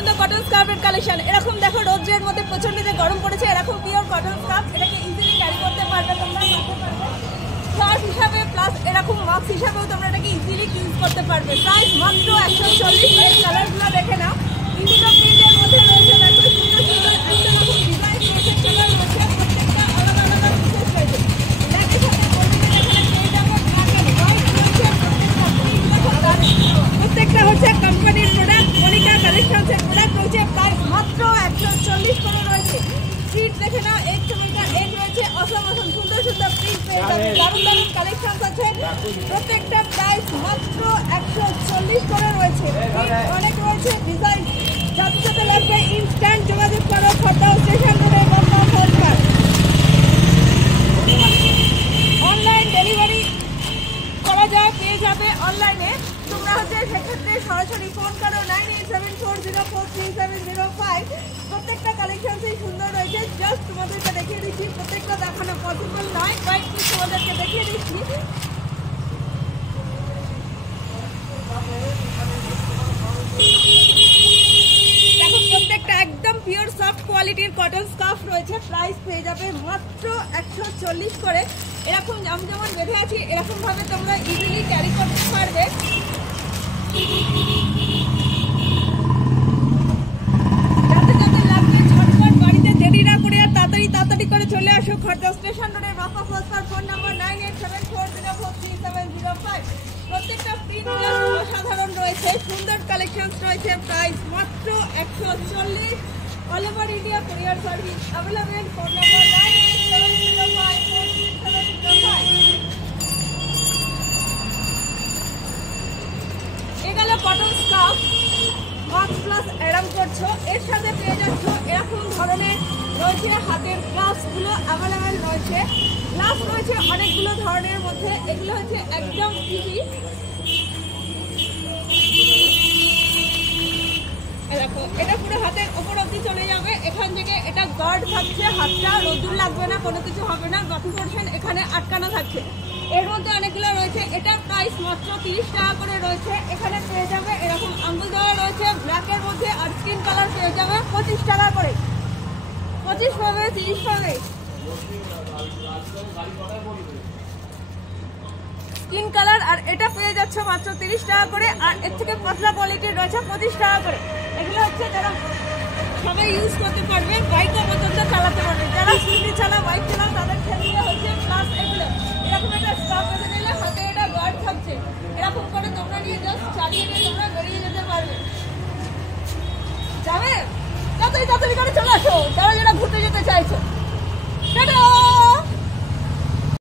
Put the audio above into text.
সুন্দর cotton স্কার্ফের collection. এরকম দেখো রোদ্রের মধ্যে প্রচন্ড যে গরম পড়েছে, এরকম পিওর কটন স্কার্ফ, এটাকে ইজিলি ক্যারি করতে পারবে তোমরা, শার্ট হিসাবে প্লাস এরকম মাস্ক হিসাবেও তোমরা এটাকে ইজিলি ইউজ করতে পারবে। প্রাইস মাত্র 140। এর কালারগুলো দেখে নাও, ইন্ডিগো প্রিন্টের মধ্যে রয়েছে। দেখো সুন্দর সুন্দর একটা রকম ডিজাইন রয়েছে, কালার রয়েছে, প্রত্যেকটা আলাদা আলাদা পিসেস রয়েছে। ব্ল্যাকের সাথে কম্বিনেশন এখানে পেয়ে যাবে, ব্ল্যাক এন্ড হোয়াইট রয়েছে। প্রত্যেকটা হচ্ছে কোম্পানির প্রোডাক্ট, মনিকা কালেকশনসের প্রোডাক্ট রয়েছে। প্রাইস মাত্র 140 করে রয়েছে। প্রিন্ট দেখে নাও, এক সময়টা এক রয়েছে, অসম সুন্দর সুন্দর প্রিন্ট পেয়ে যাবে, দারুণ দারুণ কালেকশন আছে। প্রত্যেকটা প্রাইস মাত্র 140 করে রয়েছে। অনেক রয়েছে ডিজাইন, যাদের সাথে লাগবে ইনস্ট্যান্ট যোগাযোগ করো। খড়দহ স্টেশন রোডে অনলাইন ডেলিভারি করা যায়, পেয়ে যাবে অনলাইনে। তোমরা হচ্ছে সেক্ষেত্রে সরাসরি ফোন করো 9874043705। প্রত্যেকটা কালেকশনসই সুন্দর রয়েছে। জাস্ট তোমাদেরকে দেখিয়ে দিচ্ছি, প্রত্যেকটা দেখানো পসিবল নয়, কয়েকটি তোমাদেরকে দেখিয়ে দিচ্ছি। দেখো প্রত্যেকটা একদম পিওর সফট কোয়ালিটির কটন স্কার্ফ রয়েছে। প্রাইস পেয়ে যাবে মাত্র 140 করে। এরকম আমি যেমন বেঁধে আছি, এরকম ভাবে তোমরা ইজিলি ক্যারি করতে পারবে। যাতে যাতে লাগবে ঝটপট বাড়িতে দেরি না করে আর তাড়াতাড়ি করে চলে আসো খড়দহ স্টেশন রোডে। রফা ফোস্টার ফোন নাম্বার 9874043705। প্রত্যেকটা প্রিন্ট অসাধারণ রয়েছে, সুন্দর কালেকশন রয়েছে। প্রাইস মাত্র 140। All over India courier service available. Phone number 9874043705। এগুলো cotton scarf, mask plus Adam করছো, এর সাথে পেয়ে যাচ্ছ এরকম ধরনের রয়েছে হাতের গ্লাভসগুলো অ্যাভেলেবেল রয়েছে। গ্লাভস রয়েছে অনেকগুলো ধরনের মধ্যে, এগুলো হচ্ছে একদম ইজি। দেখো এটা পুরো হাতের ওপর অব্দি চলে যাবে, এখান থেকে এটা গার্ড থাকছে, হাতটা রোদুর লাগবে না, কোনো কিছু হবে না, বাকি পোর্শন এখানে আটকানো থাকছে। এর মধ্যে অনেকগুলো রয়েছে, এটার প্রাইস মাত্র 30 টাকা করে রয়েছে। এখানে পেয়ে যাবে এরকম আঙ্গুল দেওয়া রয়েছে ব্ল্যাকের মধ্যে, আর স্কিন কালার পেয়ে যাবে 25 টাকা করে। 25 পাবে, 30 পাবে স্কিন কালার, আর এটা পেয়ে যাচ্ছে মাত্র 30 টাকা করে। আর এর থেকে পাতলা কোয়ালিটির রয়েছে 25 টাকা করে। এগুলো হচ্ছে যারা সবাই ইউজ করতে পারবে, বাইকও পর্যন্ত চালাতে পারবে। যারা স্কুটি চালাও, বাইক চালাও, তাদের ক্ষেত্রে হচ্ছে প্লাস এগুলো এরকম একটা স্কার্ফ বেঁধে নিলে হাতে এটা গার্ড থাকছে, এরকম করে তোমরা নিয়ে জাস্ট চালিয়ে নিয়ে তোমরা বেরিয়ে যেতে পারবে। যাবে তাড়াতাড়ি করে চলে আসো যারা ঘুরতে যেতে চাইছো।